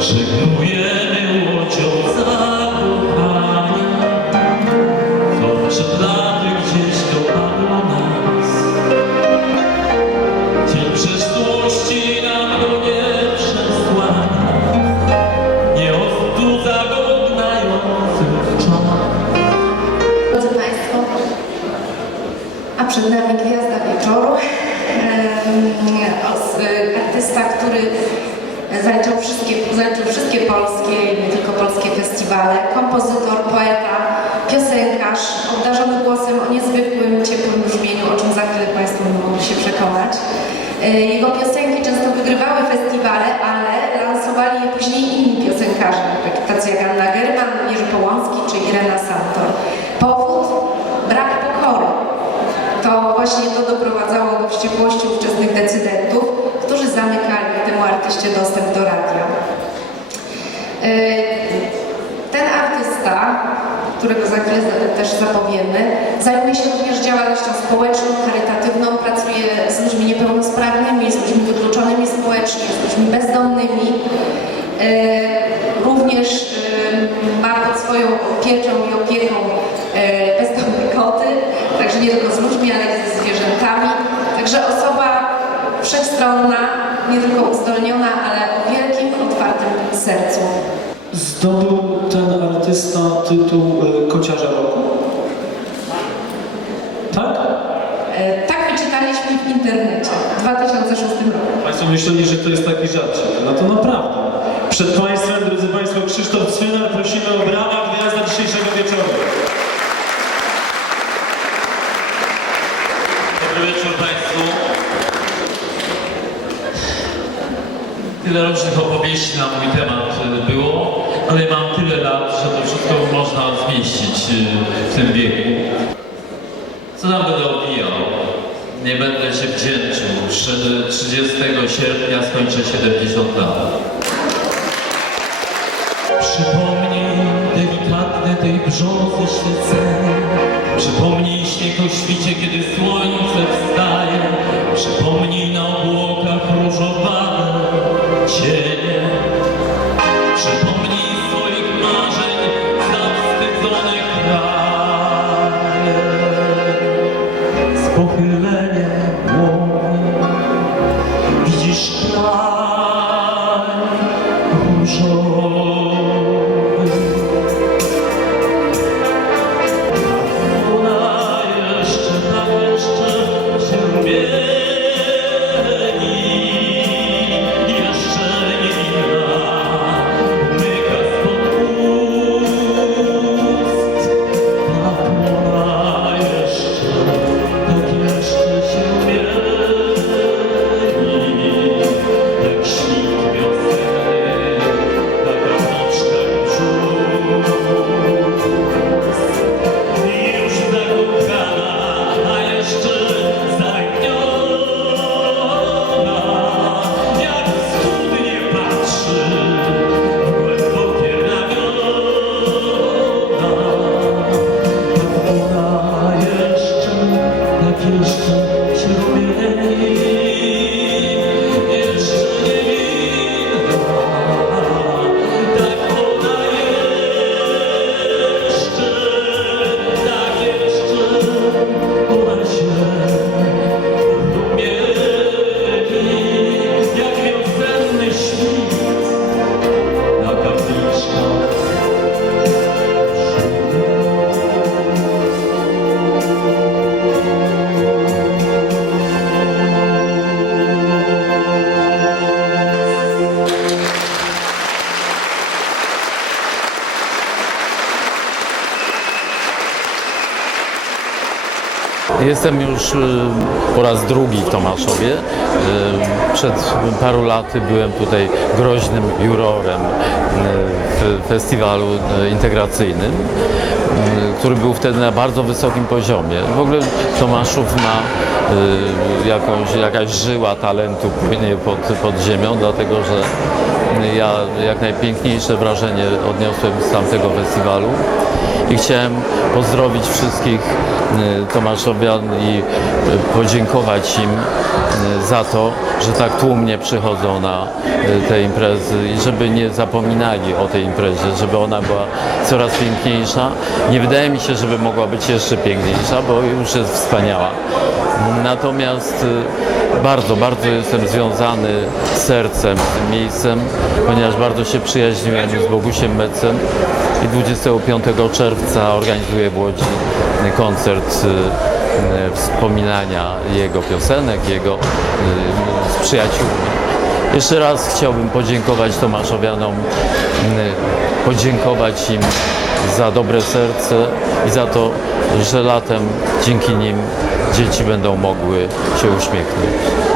Żegnujemy tacy jak Anna German, Jerzy Połąski czy Irena Santor. Powód? Brak pokory. To właśnie to doprowadzało do wściekłości ówczesnych decydentów, którzy zamykali temu artyście dostęp do radia. Yy, Ten artysta, którego za chwilę też zapowiemy, zajmuje się również działalnością społeczną, charytatywną, pracuje z ludźmi niepełnosprawnymi, z ludźmi wykluczonymi społecznie, z ludźmi bezdomnymi. Yy, Również yy, ma pod swoją pieczą i opieką yy, bezdomne koty, także nie tylko z ludźmi, ale i ze zwierzętami. Także osoba wszechstronna, nie tylko uzdolniona, ale o wielkim, otwartym sercu. Zdobył ten artysta tytuł e, Kociarza Roku? Tak? E, Tak wyczytaliśmy w internecie w 2006 roku. Państwo myśleli, że to jest taki żarcik. No to naprawdę. Przed Państwem, drodzy Państwo, Krzysztof Cwynar, prosimy o brawa gwiazda dzisiejszego wieczoru. Dobry wieczór Państwu. Tyle różnych opowieści na mój temat było, ale mam tyle lat, że to wszystko można zmieścić y, w tym wieku. Co tam będę odbijał? Nie będę się wdzięczył. Trzy- 30 sierpnia skończę 70 lat. Przypomnij delikatne tej brzozy świecenie Przypomnij śnieg o świcie, kiedy słońce wstaje. Przypomnij na obłokach różowane cienie tak Jestem już y, po raz drugi w Tomaszowie. Y, Przed paru laty byłem tutaj groźnym jurorem y, w festiwalu integracyjnym, który był wtedy na bardzo wysokim poziomie. W ogóle Tomaszów ma jakąś, jakaś żyła talentu płynie pod, pod ziemią, dlatego że ja jak najpiękniejsze wrażenie odniosłem z tamtego festiwalu i chciałem pozdrowić wszystkich y, Tomaszowian i y, podziękować im y, za to, że tak tłumnie przychodzą na te imprezy i żeby nie zapominali o tej imprezie, żeby ona była coraz piękniejsza. Nie wydaje mi się, żeby mogła być jeszcze piękniejsza, bo już jest wspaniała. Natomiast bardzo, bardzo jestem związany sercem z tym miejscem, ponieważ bardzo się przyjaźniłem z Bogusiem Mecem i 25 czerwca organizuję w Łodzi koncert y, y, wspominania jego piosenek, jego y, z przyjaciółmi. Jeszcze raz chciałbym podziękować Tomaszowianom, podziękować im za dobre serce i za to, że latem dzięki nim dzieci będą mogły się uśmiechnąć.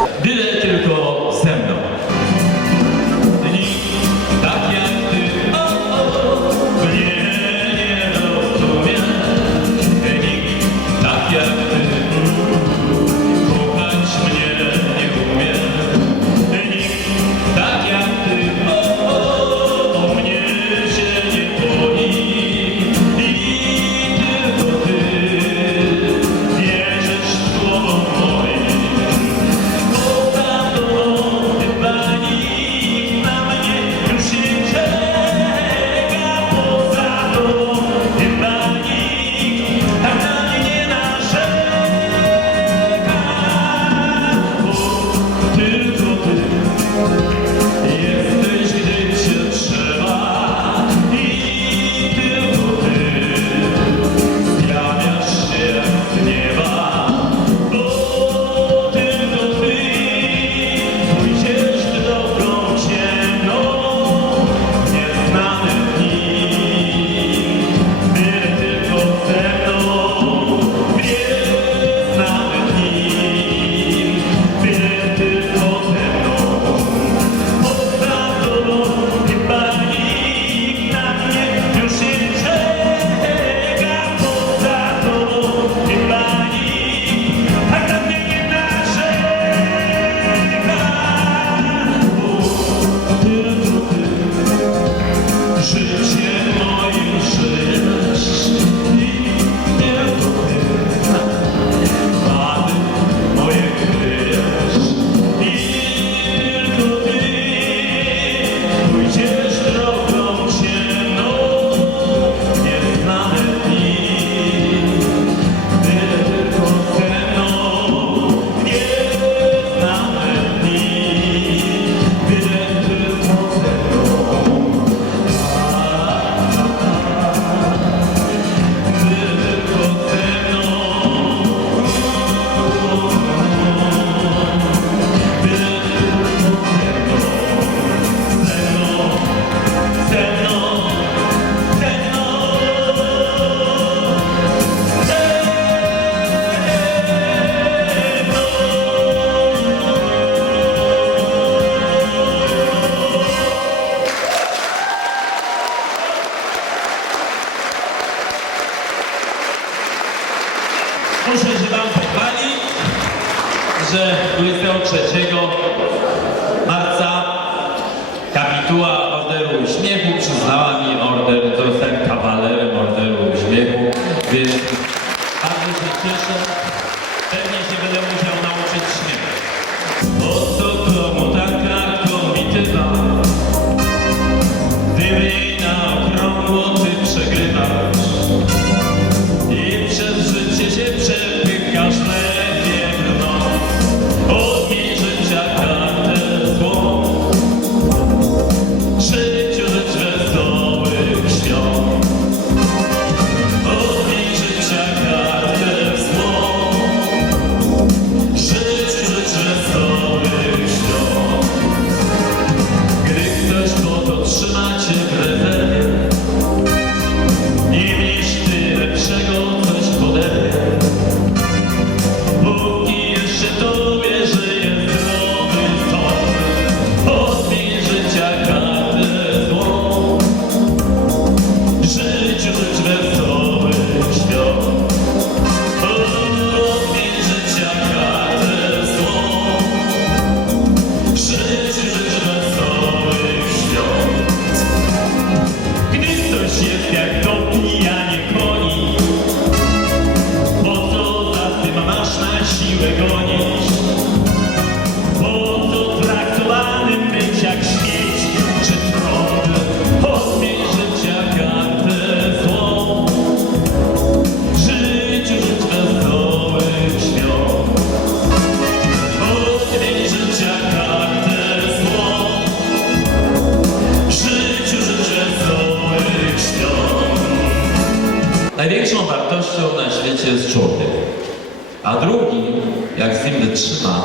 Jak z nim wytrzyma,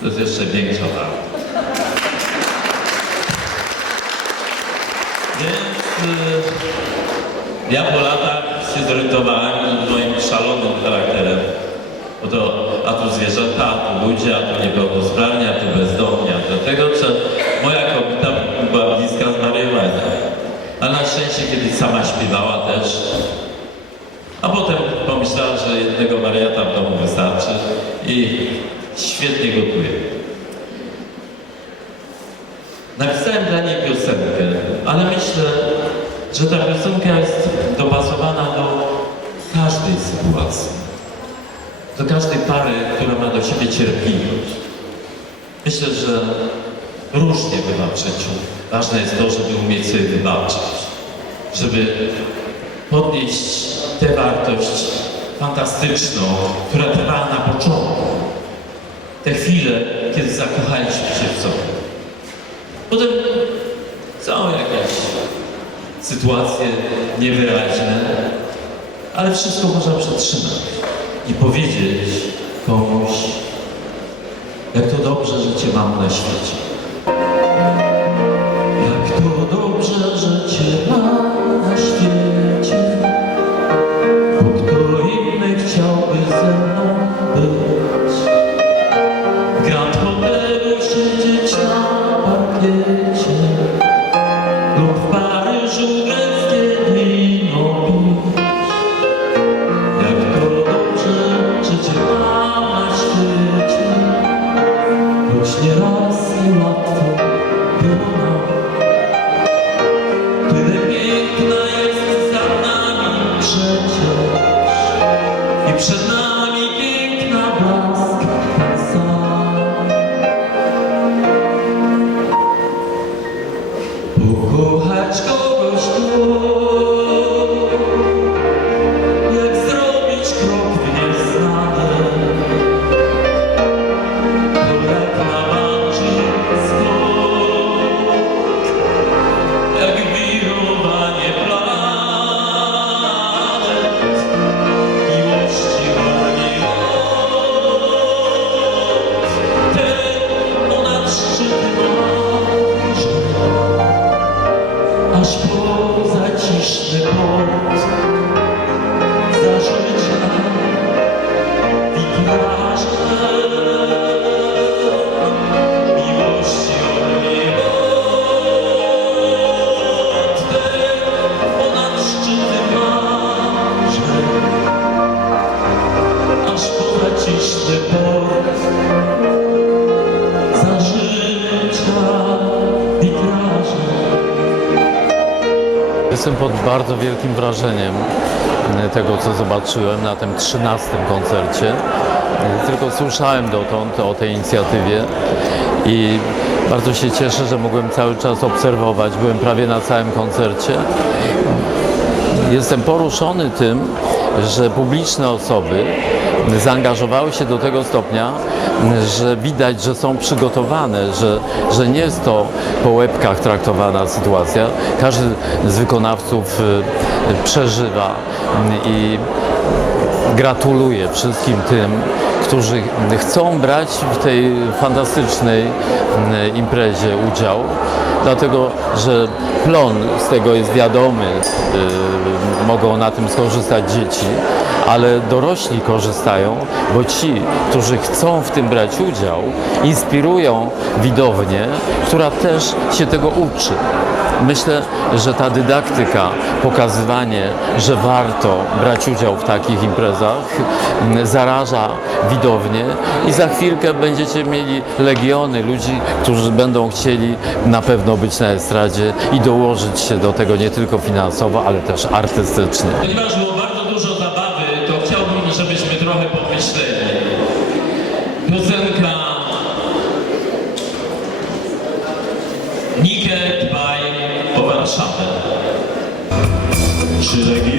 to jest jeszcze większa wartość. Więc y, ja po latach się zorientowałem że moim szalonym charakterem. Bo to, a tu zwierzęta, a tu ludzie, a tu niepełnosprawni, a tu bezdomni, a dlatego, że moja kobieta była bliska zmariowania. A na szczęście kiedyś sama śpiewała też. A potem pomyślała, że jednego wariata w domu wystarczy i świetnie gotuje. Napisałem dla niej piosenkę, ale myślę, że ta piosenka jest dopasowana do każdej sytuacji. Do każdej pary, która ma do siebie cierpliwość. Myślę, że różnie bywa w życiu. Ważne jest to, żeby umieć sobie wybaczyć. Żeby podnieść tę wartość fantastyczną, która trwała na początku. Te chwile, kiedy zakochaliśmy się w sobie. Potem są jakieś sytuacje niewyraźne, ale wszystko można przetrzymać i powiedzieć komuś, jak to dobrze, że Cię mam na świecie. Bardzo wielkim wrażeniem e, tego, co zobaczyłem na tym 13 koncercie. E, Tylko słyszałem dotąd o tej inicjatywie i bardzo się cieszę, że mogłem cały czas obserwować. Byłem prawie na całym koncercie. Jestem poruszony tym, że publiczne osoby zaangażowały się do tego stopnia, że widać, że są przygotowane, że, że nie jest to po łebkach traktowana sytuacja. Każdy z wykonawców y, przeżywa i gratuluję wszystkim tym, którzy chcą brać w tej fantastycznej mm, imprezie udział, dlatego że plon z tego jest wiadomy, y, mogą na tym skorzystać dzieci, ale dorośli korzystają, bo ci, którzy chcą w tym brać udział, inspirują widownię, która też się tego uczy. Myślę, że ta dydaktyka, pokazywanie, że warto brać udział w takich imprezach, m, zaraża widownię i za chwilkę będziecie mieli legiony ludzi, którzy będą chcieli na pewno być na estradzie i dołożyć się do tego nie tylko finansowo, ale też artystycznie. Trzy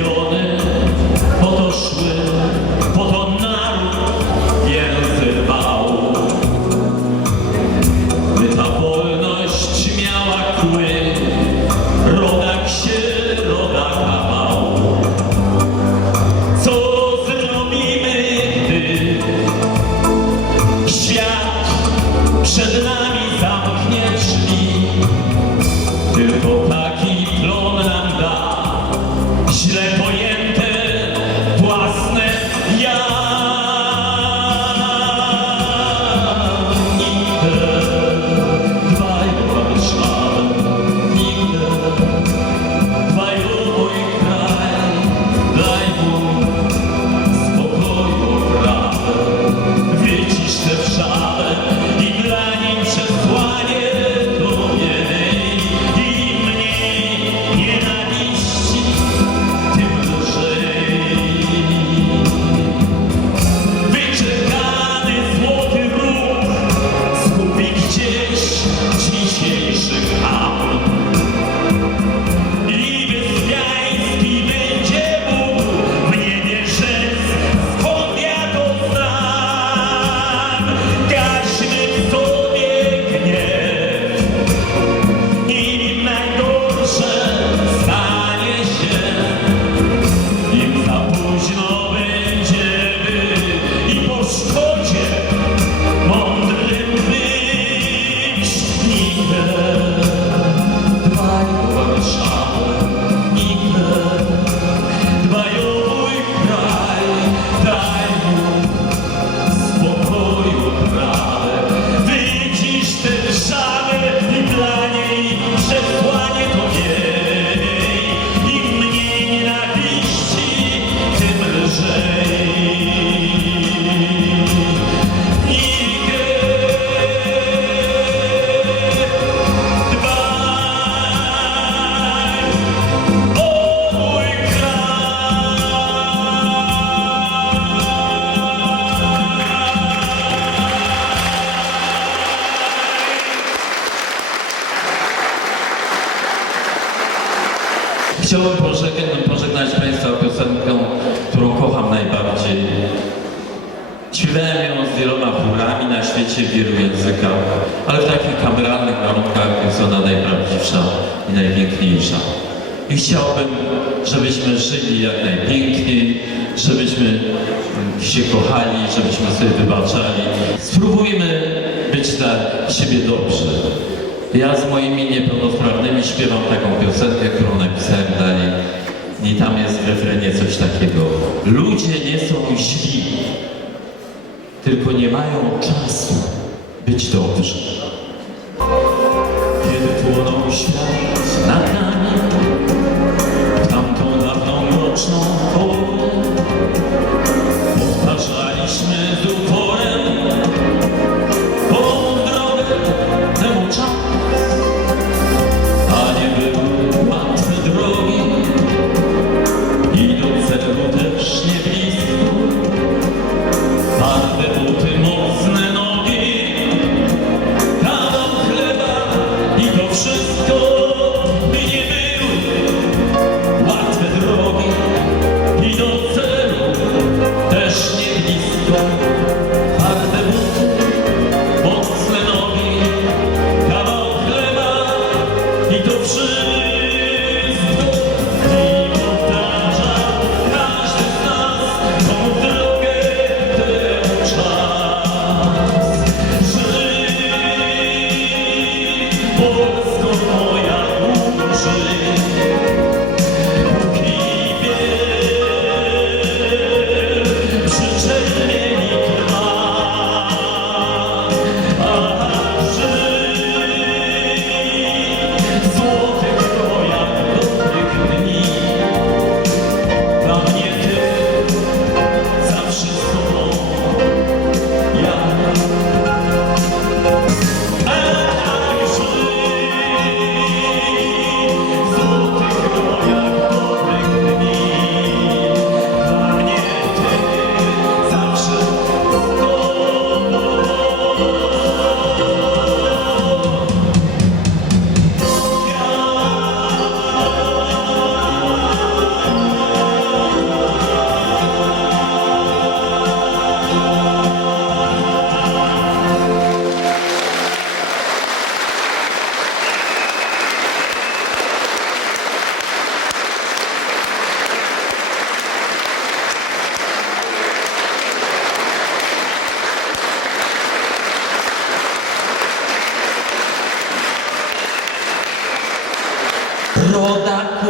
Chciałbym pożegnać, pożegnać Państwa piosenką, którą kocham najbardziej. Śpiewałem ją z wieloma chórami na świecie w wielu językach, ale w takich kameralnych warunkach jest ona najprawdziwsza i najpiękniejsza. I chciałbym, żebyśmy żyli jak najpiękniej, żebyśmy się kochali, żebyśmy sobie wybaczali. Spróbujmy być dla siebie dobrzy. Ja z moimi niepełnosprawnymi śpiewam taką piosenkę, którą napisałem dla. I tam jest w refrenie coś takiego. Ludzie nie są źli, tylko nie mają czasu być dobrzy. Kiedy płonął świat nad nami, w tamtą dawną mroczną porę, powtarzaliśmy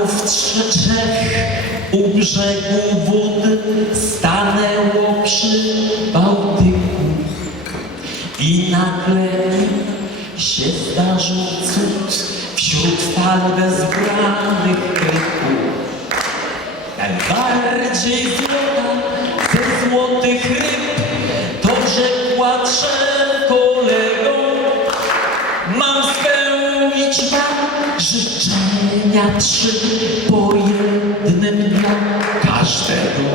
Rodaków trzech u brzegu wód stanęło przy Bałtyku i nagle się zdarzył cud wśród fal bezbranych kryku. Życzenia trzy po jednym dla każdego.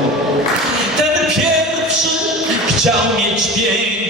Ten pierwszy chciał mieć piękny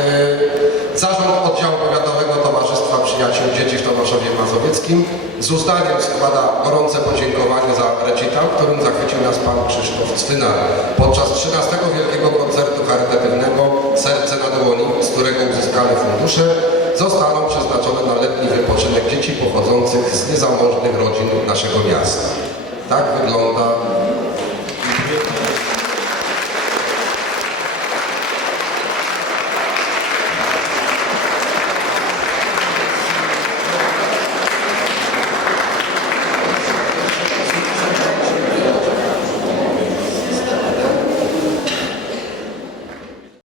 E, zarząd Oddziału Powiatowego Towarzystwa Przyjaciół Dzieci w Tomaszowie Mazowieckim z uznaniem składa gorące podziękowanie za recital, którym zachwycił nas pan Krzysztof Cynar podczas 13. Wielkiego Koncertu Charytatywnego Serce na Dłoni, z którego uzyskane fundusze zostaną przeznaczone na letni wypoczynek dzieci pochodzących z niezamożnych rodzin naszego miasta. Tak wygląda